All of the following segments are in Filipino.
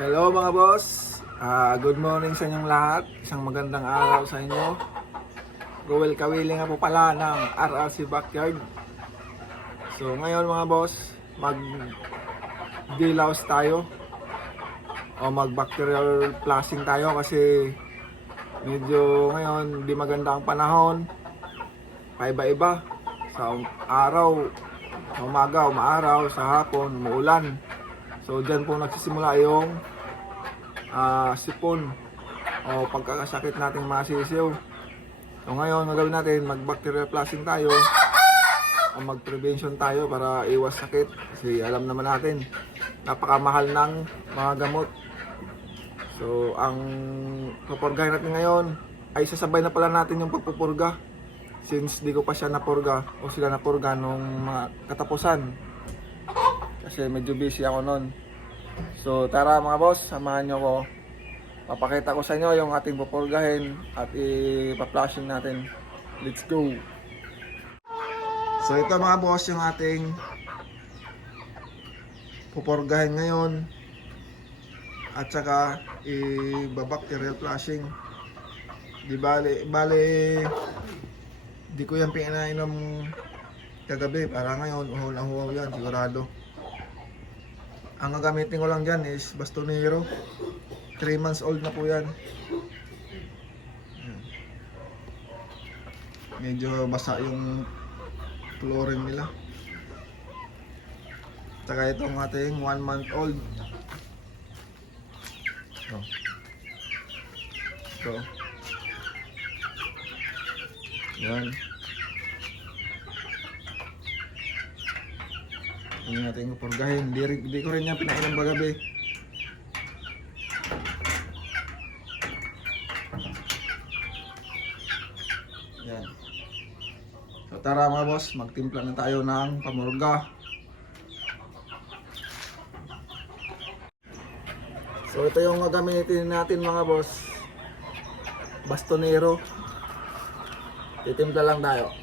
Hello mga boss, good morning sa inyong lahat. Isang magandang araw sa inyo. Ruel Kawili nga po pala ng RRC Backyard. So ngayon mga boss, mag-delouse tayo o mag-bacterial flushing tayo kasi medyo ngayon di maganda ang panahon. Paiba-iba. Sa araw, sa umaga, umaaraw, sa hapon, umuulan. So dyan po nagsisimula yung sipon o pagkakasakit nating mga sisiw. So ngayon gagawin natin, mag-bacterial flushing tayo o mag-prevention tayo para iwas sakit. Kasi alam naman natin, napakamahal ng mga gamot. So ang pupurgahin natin ngayon ay sasabay na pala natin yung pagpupurga. Since di ko pa siya napurga o sila napurga nung mga katapusan. Kasi medyo busy ako nun. So tara mga boss, samahan nyo ko. Papakita ko sa inyo yung ating pupurgahin at ipa-flushing natin. Let's go! So ito mga boss yung ating pupurgahin ngayon. At saka i-bacterial flushing. Di bale di ko yan pinainom kagabi para ngayon uhol ang huwaw yan sigurado. Ang gagamitin ko lang dyan is bastonero. 3 months old na po yan. Medyo basa yung flooring nila. Tsaka itong ating 1 month old. Ito. Yan. Hindi natin pupurgahin. Di ko rin yan pinainom kagabi. Yan. So tara mga boss, magtimpla na tayo ng pamurga. So ito yung gagamitin natin mga boss. Bastonero. Titimpla lang tayo.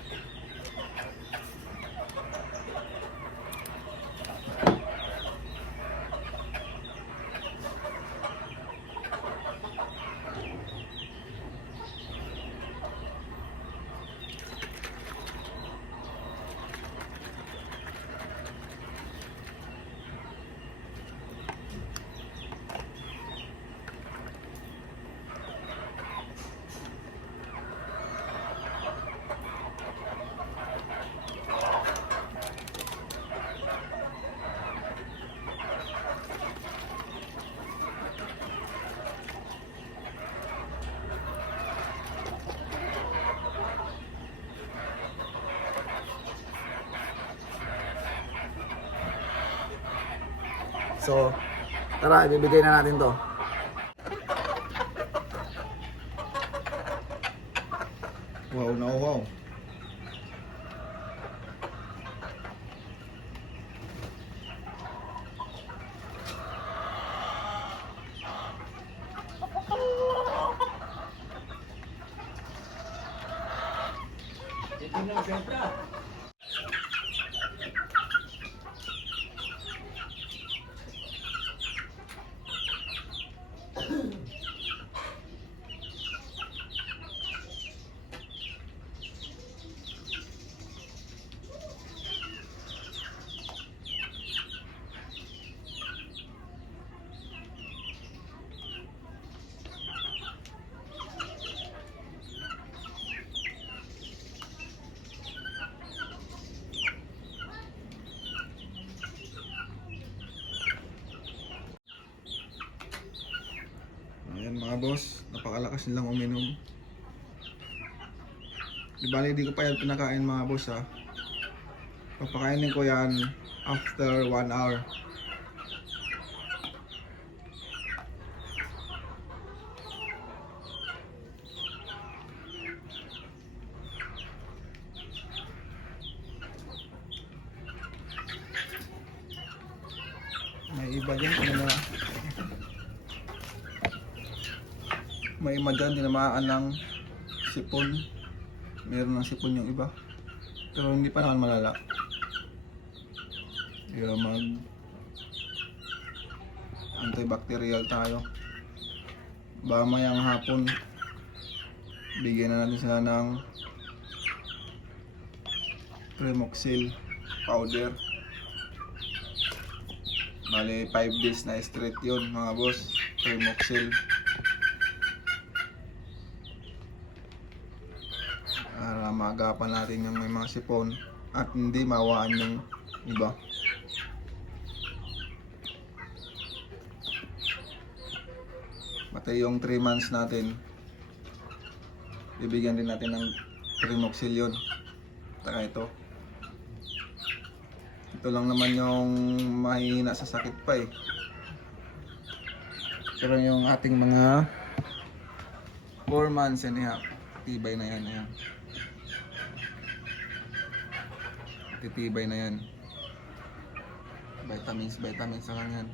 So, tara, ibibigay na natin to. Wow na wow. Ito na siyempre. Ayan mga boss, napakalakas nilang uminom. Di bali di ko pa yan pinakain mga boss ha. Papakainin ko yan after 1 hour. May iba dyan na may iba dyan tinamaan ng sipon. Meron ng sipon yung iba, pero hindi pa naman malala. Kaya antibacterial tayo. Mamayang hapon, bigyan na natin sila ng Primoxil powder. Bale 5 days na straight yun mga boss, Primoxil. Para maagapan natin yung may mga sipon at hindi mawaan yung iba. Pati yung 3 months natin, bibigyan din natin ng Primoxil yun. Taka ito. Ito lang naman yung mahihina sa sakit pa eh. Pero yung ating mga 4 months and a half, tibay na yan. Ayan. Titibay na yan. Vitamins na lang yan.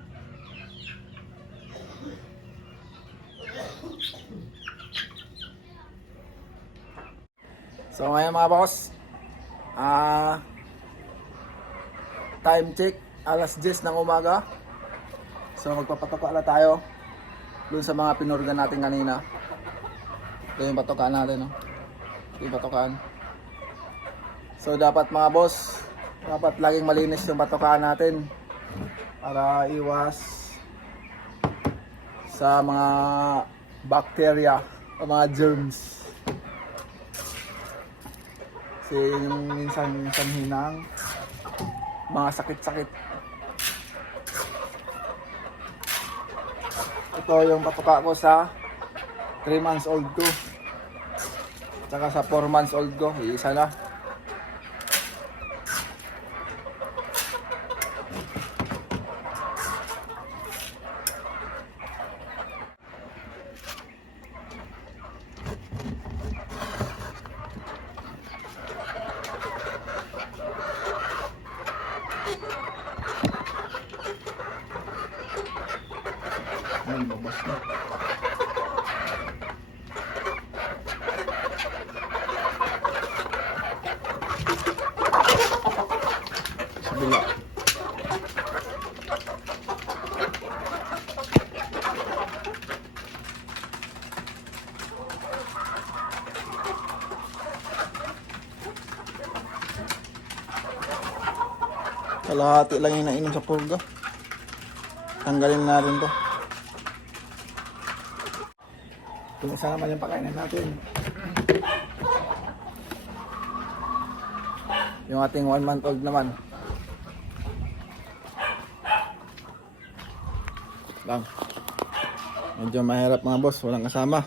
So ngayon mga boss, time check, alas 10 ng umaga. So magpapatoka na tayo dun sa mga pinurgan natin kanina. Ito yung patokaan natin, no? Ito yung patokaan. So dapat mga boss, dapat laging malinis yung patokaan natin para iwas sa mga bacteria o mga germs. Kasi yung minsan hinang mga sakit-sakit. Ito yung patoka ko sa 3 months old ko. Tsaka sa 4 months old ko, isa na. Ay, babas na. Sabila. Kalahati lang yung nainom sa purga. Tanggalin na rin to. Kung isa naman yung pakainin natin. Yung ating 1 month old naman. Lang. Medyo mahirap mga boss, walang kasama.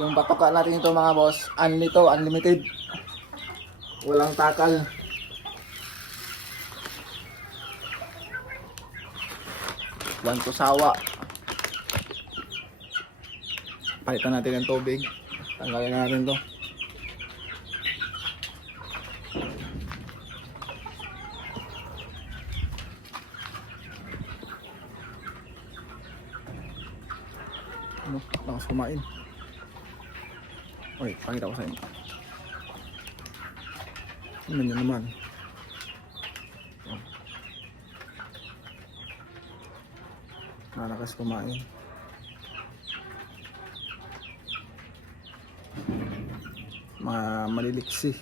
Yung patoka natin ito mga boss, unlimited. Walang takal. Walang tusawa. Palitan natin ng tubig. Tanggalin natin to. Ano? Lakas kumain. Oy, pakita ko sa inyo. Ano nyo naman? Nalakas kumain. Mga maliliksi.